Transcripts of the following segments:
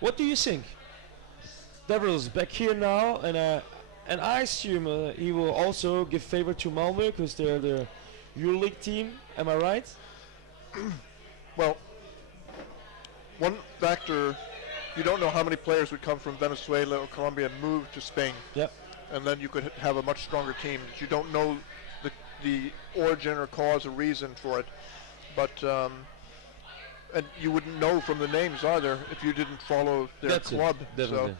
What do you think? Devils back here now, and I assume he will also give favor to Malmö because they're the EuroLeague team. Am I right? Well, one factor, you don't know how many players would come from Venezuela or Colombia and move to Spain. Yep. And then you could have a much stronger team. You don't know the origin or cause or reason for it, but and you wouldn't know from the names either if you didn't follow their club. So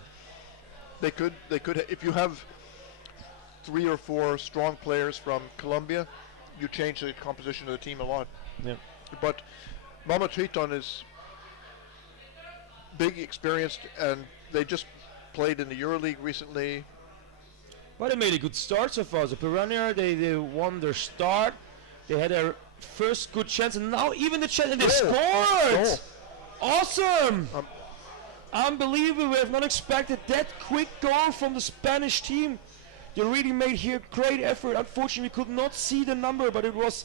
they could if you have 3 or 4 strong players from Colombia, you change the composition of the team a lot. Yeah. But Malmö Triton is big, experienced, and they just played in the EuroLeague recently. Well, they made a good start so far. So Pirañas, they won their start. They had their first good chance, and now even the chance, and they scored! Awesome! Unbelievable. We have not expected that quick goal from the Spanish team. They really made here great effort. Unfortunately, we could not see the number, but it was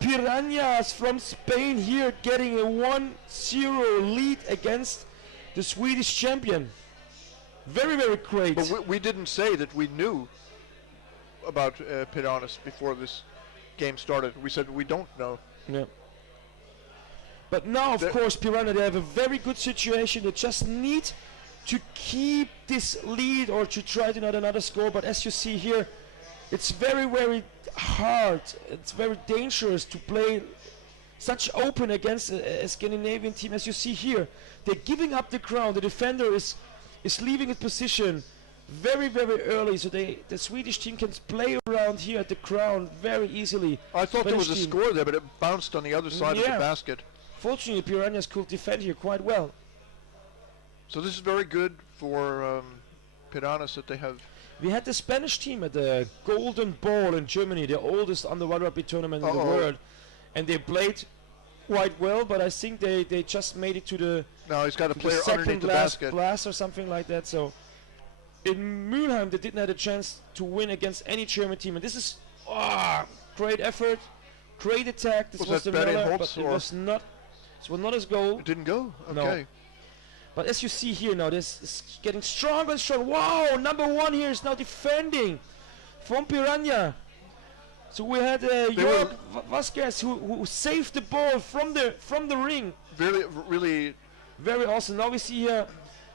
Pirañas from Spain here getting a 1-0 lead against the Swedish champion. Very, very great. But we didn't say that we knew about Pirañas before this game started. We said we don't know. Yeah. But now, of course, Pirañas, they have a very good situation. They just need to keep this lead or to try to get another score. But as you see here, it's very, very hard. It's very dangerous to play such open against a Scandinavian team. As you see here, they're giving up the ground. The defender is leaving his position very, very early, so the Swedish team can play around here at the ground very easily. I thought there was a score there, but it bounced on the other side of the basket. Fortunately, Pirañas could defend here quite well. So this is very good for Pirañas that they have. We had the Spanish team at the Golden Ball in Germany, the oldest underwater rugby tournament in the world, and they played quite well, but I think they just made it to the he's got a player underneath the basket glass or something like that. So in Mülheim they didn't have a chance to win against any German team, and this is great effort, great attack. This was the Miller, but it was not. This was not his goal. It didn't go. Okay. No. But as you see here now, this is getting stronger and stronger. Wow, number 1 here is now defending from Pirañas. So we had Jörg Vasquez who saved the ball from the ring. Really very awesome. Now we see here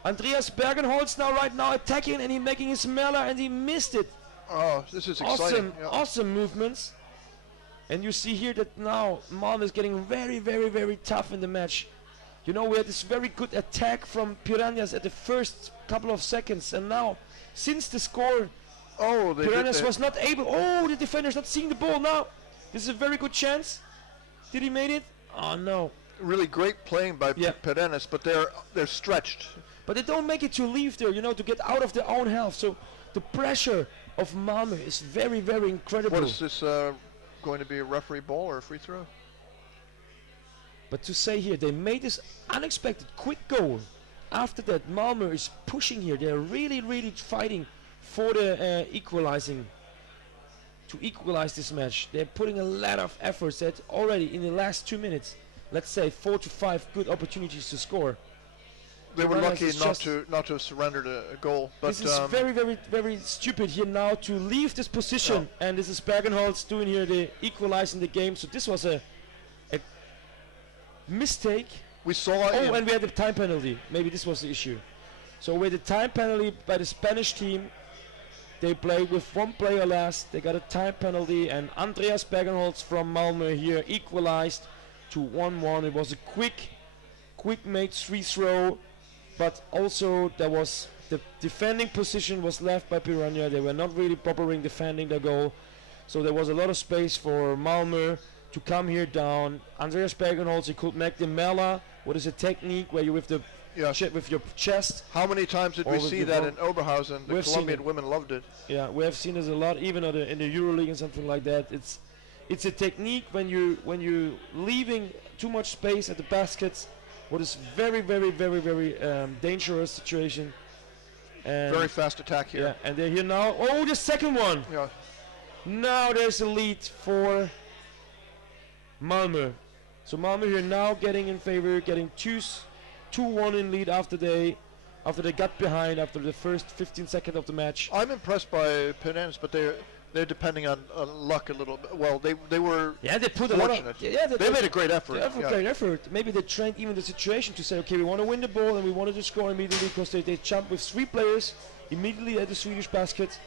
Andreas Bergenholz right now attacking, and he making his Merler, and he missed it. Oh, this is exciting. Awesome movements. And you see here that now Malmö is getting very, very, very tough in the match. You know, we had this very good attack from Pirañas at the first couple of seconds, and now since the score, Pirañas was not able. Oh, the defender's not seeing the ball now. This is a very good chance. Did he make it? Oh no. Really great playing by Pirañas, but they're stretched. But they don't make it to leave there, you know, to get out of their own half. So the pressure of Malmö is very, very incredible. What is this going to be, a referee ball or a free throw? But to say here, they made this unexpected quick goal. After that, Malmö is pushing here. They're really, really fighting for the to equalize this match. They're putting a lot of efforts that already in the last 2 minutes, let's say 4 to 5 good opportunities to score. They were lucky not to have surrendered a goal. But this is very, very, very stupid here now to leave this position. And this is Bergenholz doing here the equalizing the game. So this was a mistake. We saw and we had the time penalty. Maybe this was the issue. So with the time penalty by the Spanish team, they played with 1 player last. They got a time penalty, and Andreas Bergenholz from Malmö here equalized to 1-1. It was a quick made free throw, but also there was the defending position was left by Pirañas. They were not really properly defending the goal, so there was a lot of space for Malmö to come here down. Andreas Bergenholz, he could make the Mela. What is a technique where you with the with your chest. How many times did we see that in Oberhausen? The Colombian women loved it. Yeah, we have seen this a lot, even in the EuroLeague and something like that. It's a technique when you leaving too much space at the baskets. What is very, very, very, very dangerous situation. And very fast attack here. Yeah, and they're here now. Oh, the second one. Yeah. Now there's a lead for Malmö. So Malmö here now getting in favor, getting 2-1 in lead after they after they got behind after the first 15 seconds of the match. I'm impressed by Pirañas, but they're depending on luck a little bit. Well, they were They put fortunate. they made a great effort. Great effort. Maybe they trained even the situation to say, okay, we want to win the ball and we wanted to score immediately, because they jumped with 3 players immediately at the Swedish basket.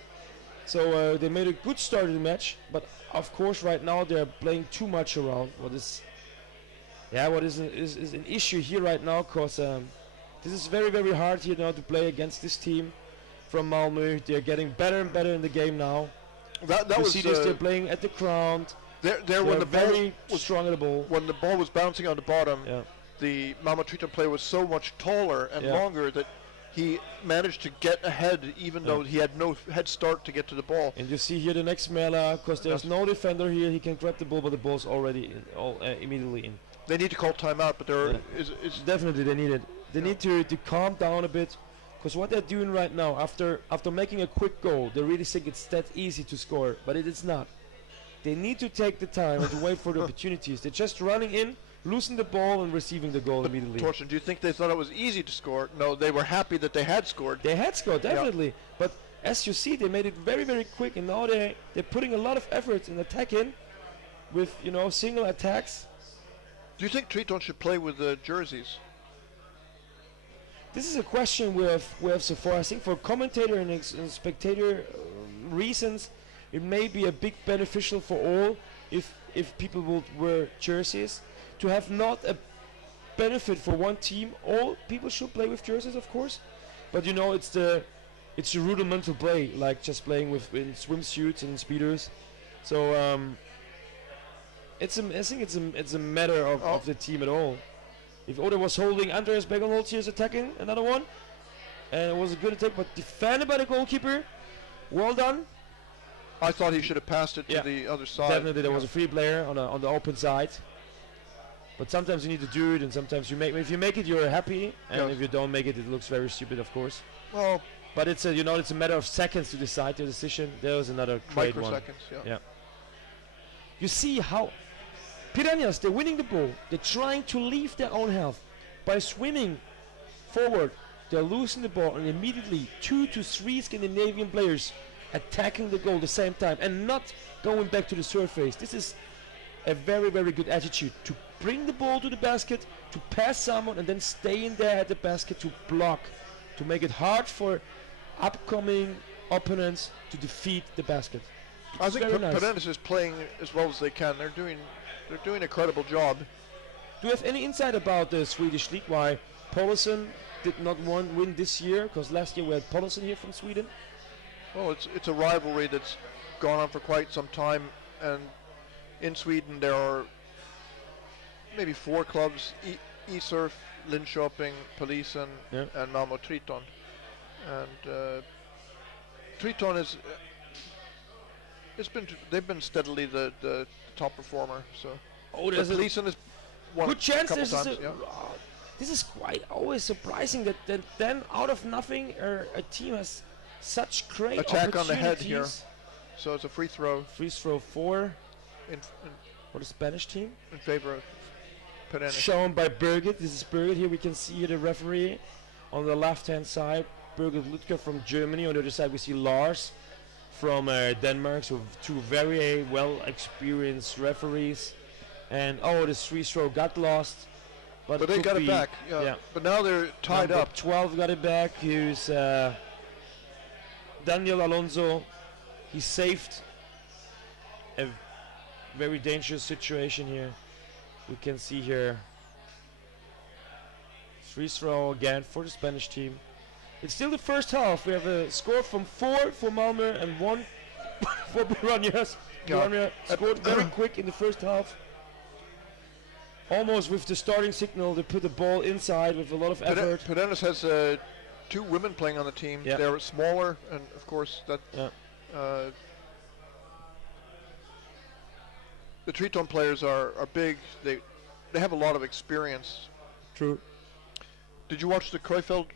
So they made a good start in the match, but of course right now they're playing too much around. What is an issue here right now, because this is very, very hard here now to play against this team from Malmö. They're getting better and better in the game now. That you was see this, they're playing at the ground. They're when the very ball was strong at the ball. When the ball was bouncing on the bottom, the Malmö Triton player was so much taller and longer that he managed to get ahead, even though he had no head start to get to the ball. And you see here the next Mela, because there's no defender here. He can grab the ball, but the ball's already immediately in. They need to call timeout, but there is definitely they need it. They need to calm down a bit, because what they're doing right now, after making a quick goal, they really think it's that easy to score, but it is not. They need to take the time and to wait for the opportunities. They're just running in, losing the ball, and receiving the goal immediately. Torsten, do you think they thought it was easy to score? No, they were happy that they had scored. They had scored, definitely. But as you see, they made it very, very quick, and now they're putting a lot of effort in attacking with, single attacks. Do you think Triton should play with the jerseys? This is a question we have so far. I think for commentator and spectator reasons, it may be a big beneficial for all if people would wear jerseys. To have not a benefit for one team, all people should play with jerseys, of course. But it's a rudimental play, like just playing in swimsuits and speeders. So I think it's a matter of the team at all. If Oda was holding Andreas Begenholz, here's attacking another one, and it was a good attack, but defended by the goalkeeper. Well done. I thought he should have passed it to the other side. Definitely, there was a free player on the open side. But sometimes you need to do it, and sometimes if you make it, you're happy, and if you don't make it, it looks very stupid, of course. Well, but it's a matter of seconds to decide your decision. There was another great one. Microseconds, yeah. You see how Pirañas, they're winning the ball. They're trying to leave their own half. By swimming forward, they're losing the ball, and immediately 2 to 3 Scandinavian players attacking the goal at the same time and not going back to the surface. This is a very, very good attitude, to bring the ball to the basket, to pass someone, and then stay in there at the basket to block, to make it hard for upcoming opponents to defeat the basket. I think Pirañas is playing as well as they can. They're doing a credible job. Do you have any insight about the Swedish league? Why Paulsen did not win this year? Because last year we had Paulsen here from Sweden. Well, it's a rivalry that's gone on for quite some time, and in Sweden there are maybe 4 clubs: E-Surf, Linköping, Polisen, and Malmö Triton. And Triton is they've been steadily the top performer. So there's Polisen is one good chance. Couple times, this is quite always surprising that then out of nothing a team has such great attack on the head here. So it's a free throw. Free throw for the Spanish team in favor of Pirañas. Shown by Birgit. This is Birgit here. We can see here the referee on the left-hand side. Birgit Lutke from Germany. On the other side we see Lars from Denmark. So 2 very well experienced referees. And this free throw got lost. But they got it back. Yeah. But now they're tied Number up. 12 got it back. Here's Daniel Alonso. He saved a very dangerous situation here. We can see here free throw again for the Spanish team. It's still the first half. We have a score from 4 for Malmö and 1 for Pirañas. Pirañas scored very quick in the first half. Almost with the starting signal, they put the ball inside with a lot of effort. Pirañas has 2 women playing on the team. They're smaller, and of course that. The Triton players are big. They have a lot of experience. True. Did you watch the Kreufeld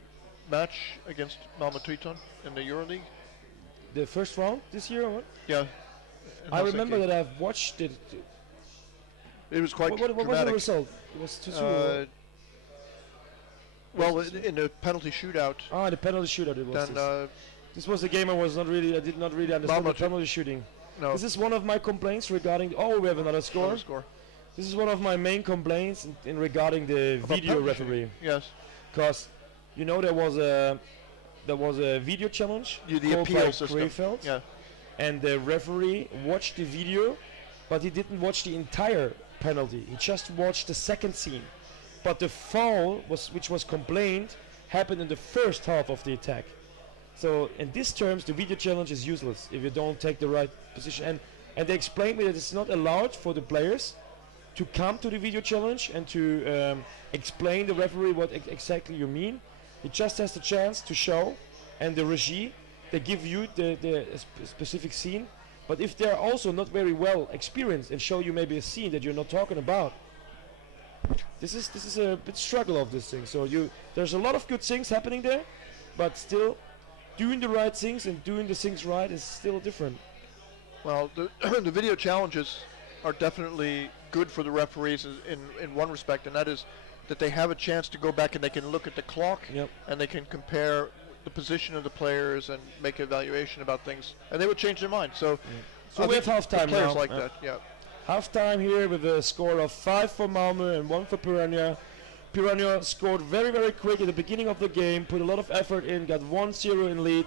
match against Malmö Triton in the EuroLeague? The first round this year or what? Yeah. I remember that I've watched it. It was quite dramatic. What was the result? It was 2-2. Well, in the penalty shootout. The penalty shootout it was. Then this was the game I did not really understand the penalty shooting. no. This is one of my complaints regarding. Oh, we have another score. Another score. This is one of my main complaints in regarding the About video penalty referee. shooting. Yes. Because you know there was a video challenge The called appeal by system. Krefeld, Yeah. and the referee watched the video, but he didn't watch the entire penalty. He just watched the second scene. But the foul which was complained happened in the first half of the attack. So in these terms, the video challenge is useless if you don't take the right position. And they explained me that it's not allowed for the players to come to the video challenge and to explain the referee what exactly you mean. He just has the chance to show, and the regie, they give you the specific scene. But if they're also not very well experienced and show you maybe a scene that you're not talking about, this is a bit struggle of this thing. So there's a lot of good things happening there, but still doing the right things and doing the things right is still different. Well, the video challenges are definitely good for the referees in one respect, and that is that they have a chance to go back and they can look at the clock. Yep. And they can compare the position of the players and make an evaluation about things, and they would change their mind. So, So we have halftime players now. like that, yeah. Halftime here with a score of 5 for Malmö and 1 for Piraña. Piraña scored very, very quick at the beginning of the game, put a lot of effort in, got 1-0 in lead.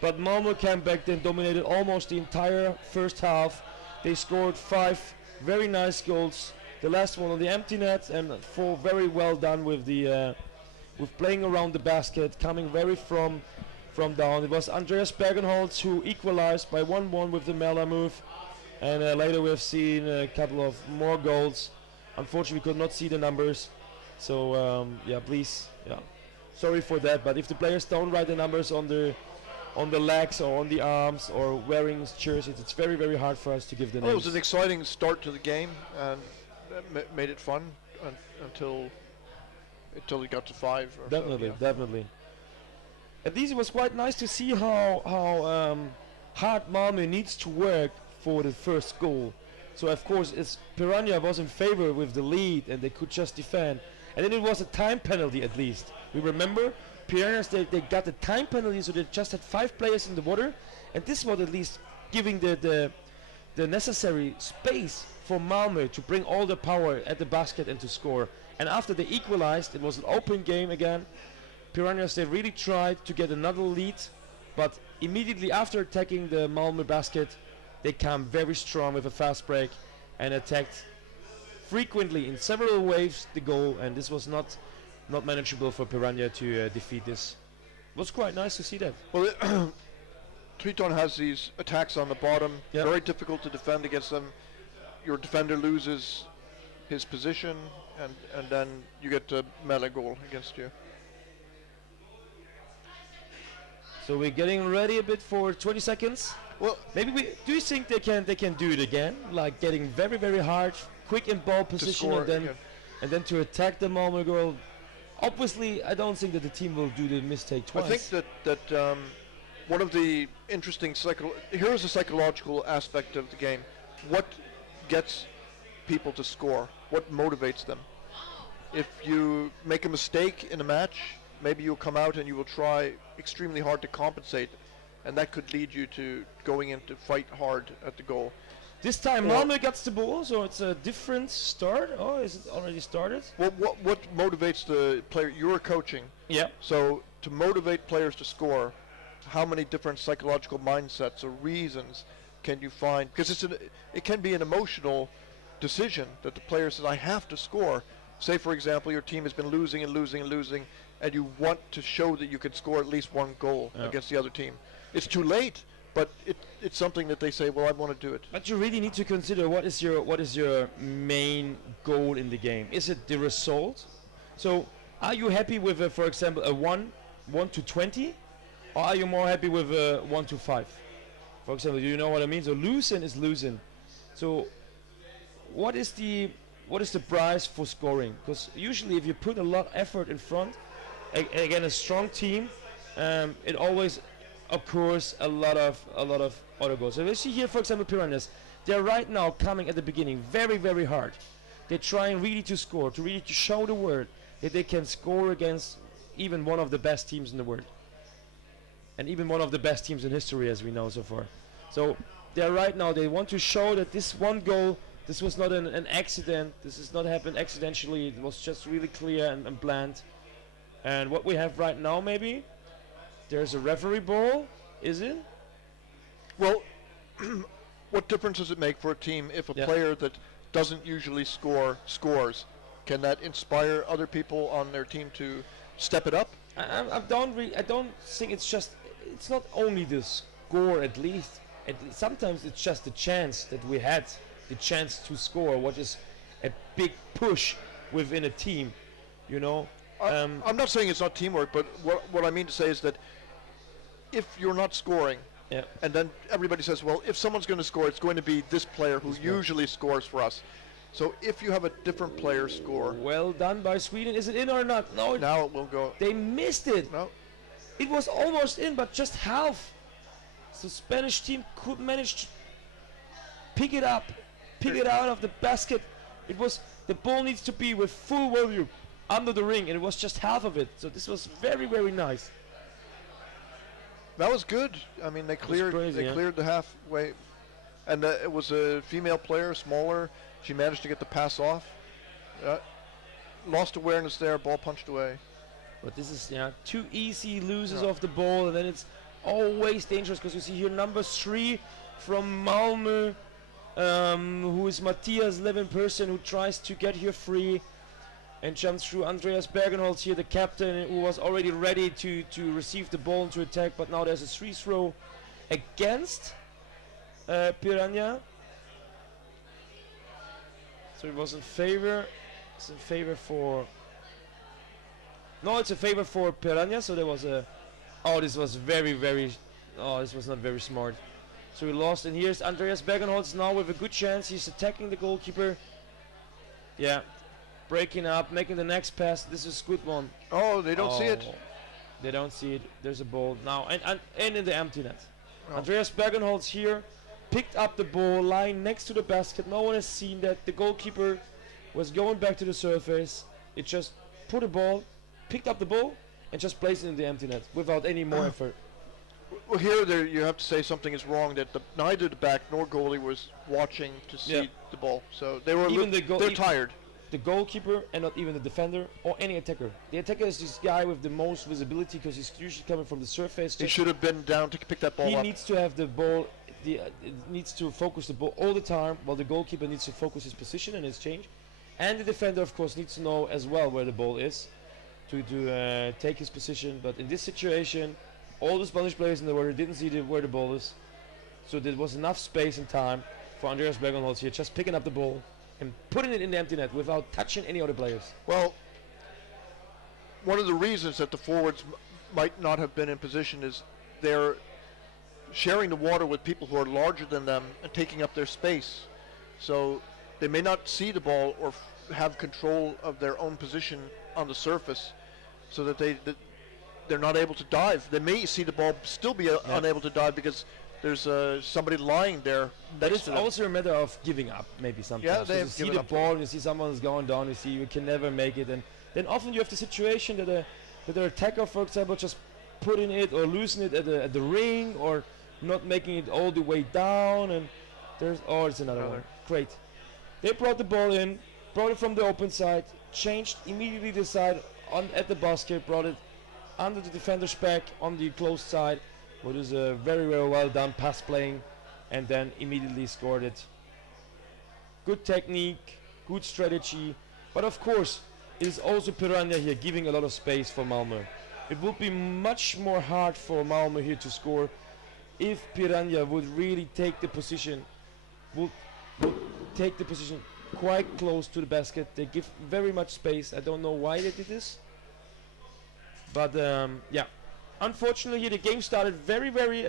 But Malmö came back then, dominated almost the entire first half. They scored 5 very nice goals. The last one on the empty net, and 4 very well done with the with playing around the basket, coming very from down. It was Andreas Bergenholtz who equalized by 1-1 with the Malmö move. And later we have seen a couple of more goals. Unfortunately, we could not see the numbers. So yeah, please, yeah, sorry for that. But if the players don't write the numbers on the legs or on the arms or wearing jerseys, it's very, very hard for us to give the names. It was an exciting start to the game, and that made it fun until it got to 5. Or definitely, so, yeah. definitely. At least it was quite nice to see how hard Malmö needs to work for the first goal. So of course, Piraña was in favor with the lead, and they could just defend. And then it was a time penalty at least. We remember Pirañas, they got the time penalty, so they just had 5 players in the water, and this was at least giving the necessary space for Malmö to bring all the power at the basket and to score. And after they equalized, it was an open game again. Pirañas, they really tried to get another lead, but immediately after attacking the Malmö basket, they came very strong with a fast break and attacked frequently in several waves the goal, and this was not manageable for Piraña to defeat this. It was quite nice to see that. Well, Triton has these attacks on the bottom, Yep. very difficult to defend against them. Your defender loses his position, and then you get a melee goal against you. So we're getting ready a bit for 20 seconds. Well, Maybe do you think they can do it again, like getting very, very hard, quick in ball position, score, and then yeah. and then to attack the Malmö goal? Obviously, I don't think that the team will do the mistake twice. I think that one of the interesting here's a psychological aspect of the game. What gets people to score? What motivates them? If you make a mistake in a match, maybe you'll come out and you will try extremely hard to compensate, and that could lead you to going in to fight hard at the goal. This time Malmö gets the ball, so it's a different start. Oh, is it already started? What motivates the player? You're coaching. Yeah. So to motivate players to score, how many different psychological mindsets or reasons can you find? Because it can be an emotional decision that the player says, I have to score. Say, for example, your team has been losing and losing and losing, and you want to show that you can score at least one goal against the other team. It's too late, but it's something that they say, well, I want to do it. But you really need to consider what is your main goal in the game. Is it the result? So are you happy with, for example, a 1 to 20? Or are you more happy with a 1 to 5? For example, do you know what I mean? So losing is losing. So what is the price for scoring? Because usually if you put a lot of effort in front, again a strong team, it always occurs a lot of other goals. So we see here, for example, Pirañas. They're right now coming at the beginning very, very hard. They're trying really to score, to really to show the world that they can score against even one of the best teams in the world, and even one of the best teams in history, as we know so far. So they're right now. They want to show that this one goal, this was not an accident. This has not happened accidentally. It was just really clear and planned. And what we have right now, maybe there's a referee ball. Is it? Well, what difference does it make for a team if a player that doesn't usually score scores? Can that inspire other people on their team to step it up? I don't think it's not only the score, at least. Sometimes it's just the chance that we had, the chance to score, what is a big push within a team, you know. I'm not saying it's not teamwork, but what I mean to say is that if you're not scoring, and then everybody says, well, if someone's going to score, it's going to be this player who usually scores for us. So if you have a different player score. Well done by Sweden. Is it in or not? No. Now it will go. They missed it. No. It was almost in, but just half. So Spanish team could manage to pick it up, pick it out of the basket. It was, the ball needs to be with full volume under the ring, and it was just half of it. So this was very, very nice. That was good. I mean, they cleared cleared the halfway, and it was a female player, smaller. She managed to get the pass off. Lost awareness there, ball punched away. But this is too easy, loses off the ball, and then it's always dangerous because you see here number 3 from Malmö, who is Matthias Levenpersen, who tries to get here free and jumps through Andreas Bergenholz here, the captain, who was already ready to receive the ball and to attack, but now there's a free throw against Pirañas. So it was in favor. It's in favor for. No, it's a favor for Pirañas. So there was a. Oh, this was this was not very smart. So we lost, and here's Andreas Bergenholz now with a good chance. He's attacking the goalkeeper. Yeah, breaking up, making the next pass. This is a good one. Oh, they don't see it. They don't see it. There's a ball now, and in the empty net. Oh. Andreas Bergenholz here picked up the ball, lying next to the basket. No one has seen that. The goalkeeper was going back to the surface. It just put a ball, picked up the ball, and just placed it in the empty net without any more effort. Well, here you have to say something is wrong. That neither the back nor goalie was watching to see the ball, so they were they're tired. The goalkeeper and not even the defender or any attacker. The attacker is this guy with the most visibility because he's usually coming from the surface. He should have been down to pick that ball up. He needs to have the ball. It needs to focus the ball all the time, while the goalkeeper needs to focus his position and his change. And the defender, of course, needs to know as well where the ball is to take his position. But in this situation, all the Spanish players in the world didn't see where the ball is. So there was enough space and time for Andreas Bergenholz here, just picking up the ball and putting it in the empty net without touching any other players. Well, one of the reasons that the forwards might not have been in position is they're sharing the water with people who are larger than them and taking up their space. So they may not see the ball or have control of their own position on the surface, so that they're not able to dive. They may see the ball, still be unable to dive because there's somebody lying there. But it's also a matter of giving up, maybe sometimes. Yeah, you see the ball, and you see someone is going down, you see you can never make it, and then often you have the situation that the attacker, for example, just putting it or losing it at the ring, or not making it all the way down, and it's another one. Great. They brought the ball in, brought it from the open side, changed immediately the side at the basket, brought it under the defender's back on the closed side. It was a very, very well done pass playing, and then immediately scored it. Good technique, good strategy, but of course it is also Pirañas here giving a lot of space for Malmö. It would be much more hard for Malmö here to score if Pirañas would really take the position, would take the position quite close to the basket. They give very much space. I don't know why they did this, but yeah. Unfortunately, here the game started very, very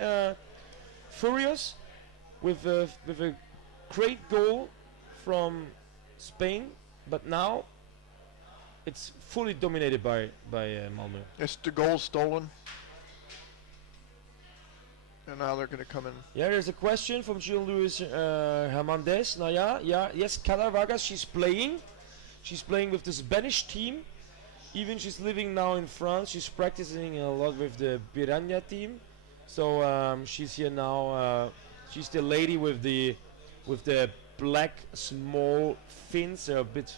furious with a great goal from Spain, but now it's fully dominated by Malmö. It's the goal stolen, and now they're going to come in. Yeah, there's a question from Jean-Louis Hernandez. Yes, Cara Vargas, she's playing with the Spanish team. even she's living now in France. She's practicing a lot with the Pirañas team. So she's here now. She's the lady with the black small fins. They're a bit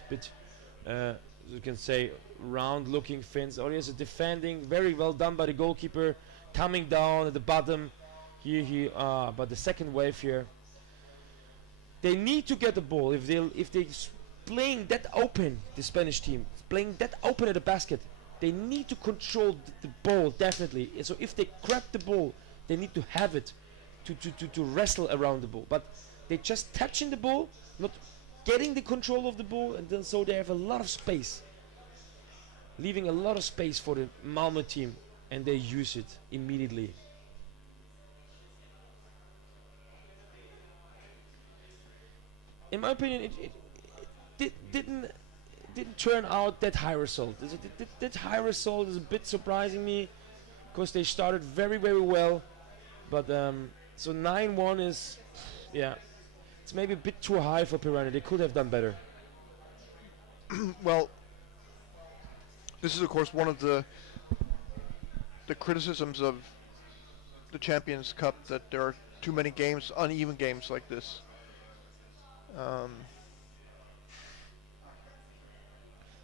you can say round-looking fins. Oh, yes, a defending, very well done by the goalkeeper. Coming down at the bottom. Here, but the second wave here. They need to get the ball. If they playing that open, the Spanish team playing that open at the basket, they need to control the ball definitely. So if they grab the ball, they need to have it to wrestle around the ball. But they just touching the ball, not getting the control of the ball, and then so they have a lot of space, leaving a lot of space for the Malmö team, and they use it immediately. In my opinion, it didn't turn out that high result. That high result is a bit surprising me, because they started very well, but so 9-1 is, yeah, it's maybe a bit too high for Pirañas. They could have done better. Well, this is of course one of the criticisms of the Champions Cup, that there are too many games, uneven games like this.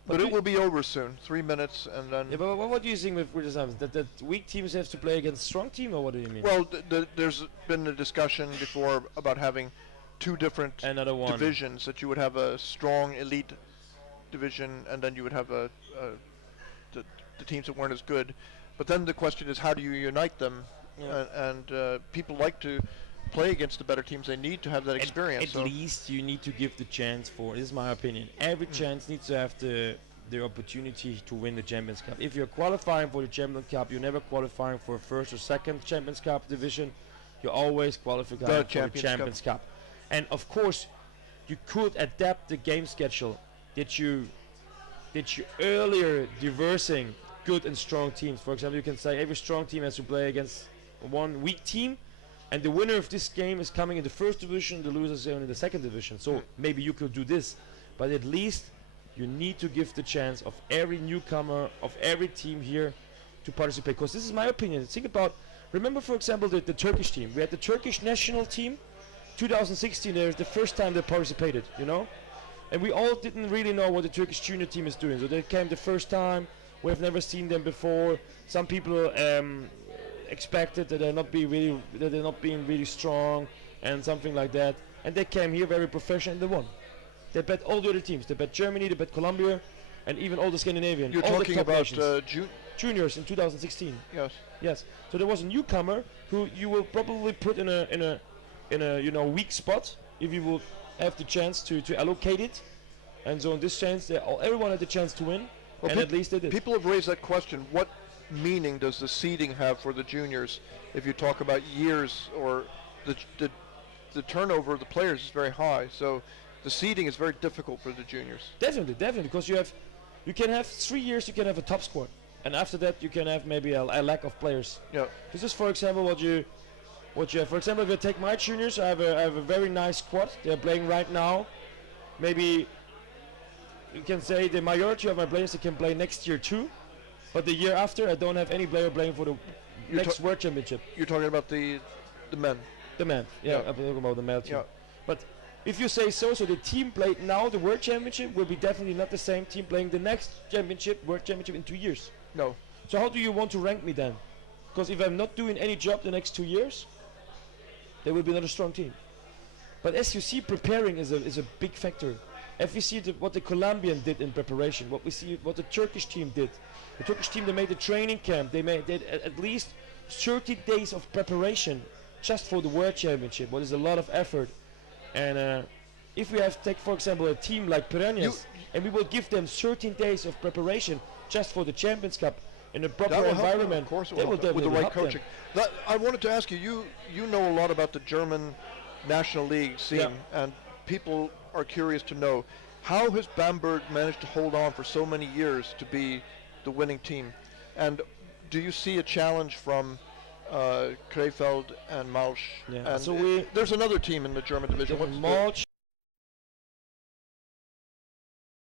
But it will be over soon. 3 minutes, and then. Yeah, but what do you think with criticisms? That weak teams have to play against strong team, or what do you mean? Well, there's been a discussion before about having two different divisions. That you would have a strong elite division, and then you would have the teams that weren't as good. But then the question is, how do you unite them? Yeah. And people like to play against the better teams. They need to have that experience. At least you need to give the chance for, this is my opinion, every chance needs to have the opportunity to win the Champions Cup. If you're qualifying for the Champions Cup, you're never qualifying for first or second Champions Cup division. You're always qualifying for the Champions Cup. And of course, you could adapt the game schedule. Did you earlier diversing good and strong teams? For example, you can say every strong team has to play against one weak team, and the winner of this game is coming in the first division, the losers are in the second division. So maybe you could do this, but at least you need to give the chance of every newcomer, of every team here to participate. Because this is my opinion. Think about, remember for example the Turkish team. We had the Turkish national team, 2016, there's the first time they participated, you know? And we all didn't really know what the Turkish junior team is doing. So they came the first time, we've never seen them before. Some people expected that they're not being really strong and something like that, and they came here very professional and they won. They bet all the other teams. They bet Germany, they bet Colombia, and even all the Scandinavian. You're all talking the top about juniors in 2016. Yes. So there was a newcomer who you will probably put in a weak spot if you will have the chance to allocate it, and so in this chance everyone had the chance to win, and at least they did. People have raised that question. What meaning does the seeding have for the juniors if you talk about years, or the turnover of the players is very high, so the seeding is very difficult for the juniors? Definitely, because you can have 3 years, you can have a top squad, and after that you can have maybe a lack of players. Yeah. This is for example what you have. For example, if you take my juniors, I have a very nice squad. They're playing right now. Maybe you can say the majority of my players they can play next year too. But the year after, I don't have any player playing for the next World Championship. You're talking about the men? The men, yeah. I'm talking about the male team. Yeah. But if you say so the team played now the World Championship will be definitely not the same team playing the next World Championship in 2 years. No. So how do you want to rank me then? Because if I'm not doing any job the next 2 years, there will be not a strong team. But as you see, preparing is a big factor. If we see what the Colombian did in preparation, what the Turkish team did. The Turkish team, they made a training camp. They did at least 30 days of preparation just for the World Championship, what is a lot of effort. And if we take, for example, a team like Pirañas, and we will give them 13 days of preparation just for the Champions Cup in a proper environment, of course they will definitely with the right help coaching. I wanted to ask you, you know a lot about the German National League scene, and people are curious to know, how has Bamberg managed to hold on for so many years to be the winning team? And do you see a challenge from Krefeld and Malsch? Yeah. And so there's another team in the German division. Malsch